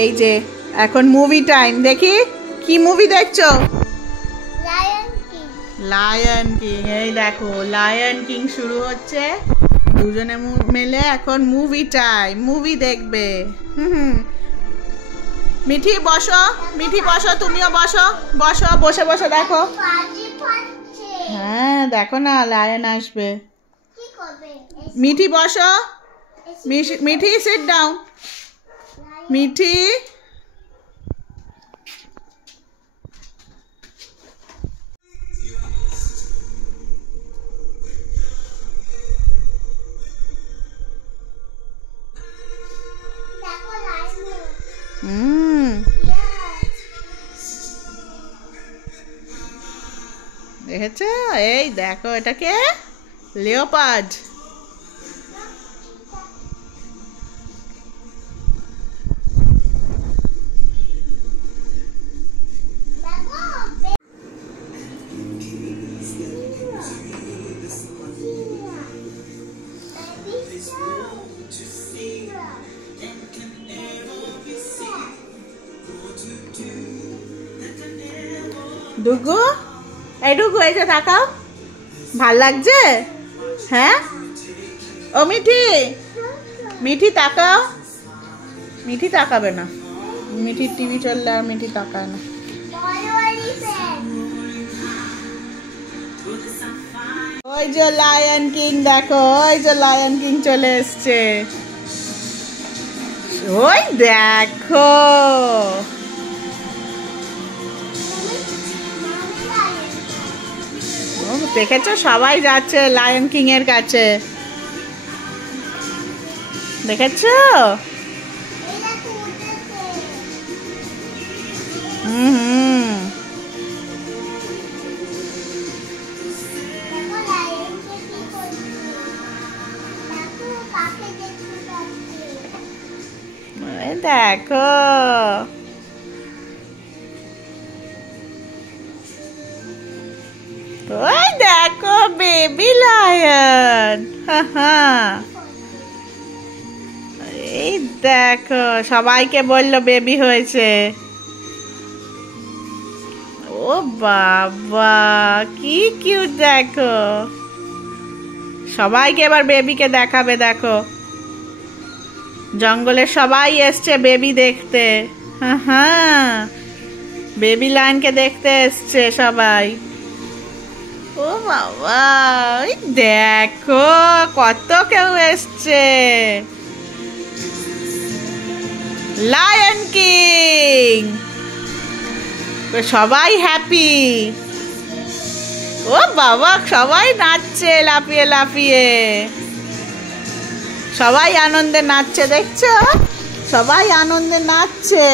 এই যে এখন মুভি টাইম, দেখি কি মুভি দেখছো? Lion king. এই দেখো লায়ন কিং শুরু হচ্ছে, দুজনে মিলে এখন মুভি টাইম, মুভি দেখবে। মিঠি বসো, মিঠি বসো, তুমিও বসো, বসো, বসে বসে দেখো। হ্যাঁ দেখো না লায়ন আসবে। মিঠি বসো, মিঠি সিট ডাউন, মিঠি। দেখেছ? এই দেখো এটাকে লিওপার্ড। ডুগু, এই ডুগু, এই যে তাকাও, ভাল লাগছে? হ্যাঁ ও মিঠি, মিঠি তাকাও। মিঠি তাকাবে না, মিঠির টিভি চললে আর মিঠি তাকায় না। ওই যে লায়ন কিং দেখো, ওই যে লায়ন কিং চলে এসছে, ওই দেখো। দেখেছো সবাই যাচ্ছে লায়ন কিং এর কাছে, দেখেছো? দেখো ওই দেখো বেবি লায়ন। এই দেখো সবাইকে বললো বেবি হয়েছে। ও বাবা কি কিউট, দেখো সবাইকে এবার বেবিকে দেখাবে। দেখো জঙ্গলে সবাই এসছে বেবি দেখতে। বেবি লায়নকে দেখতে এসছে সবাই। ও বাবা ওই দেখো কত কেউ এসছে। লায়ন কিং, সবাই হ্যাপি। ও বাবা সবাই নাচছে লাফিয়ে লাফিয়ে, সবাই আনন্দে নাচছে, দেখছো? সবাই আনন্দে নাচছে।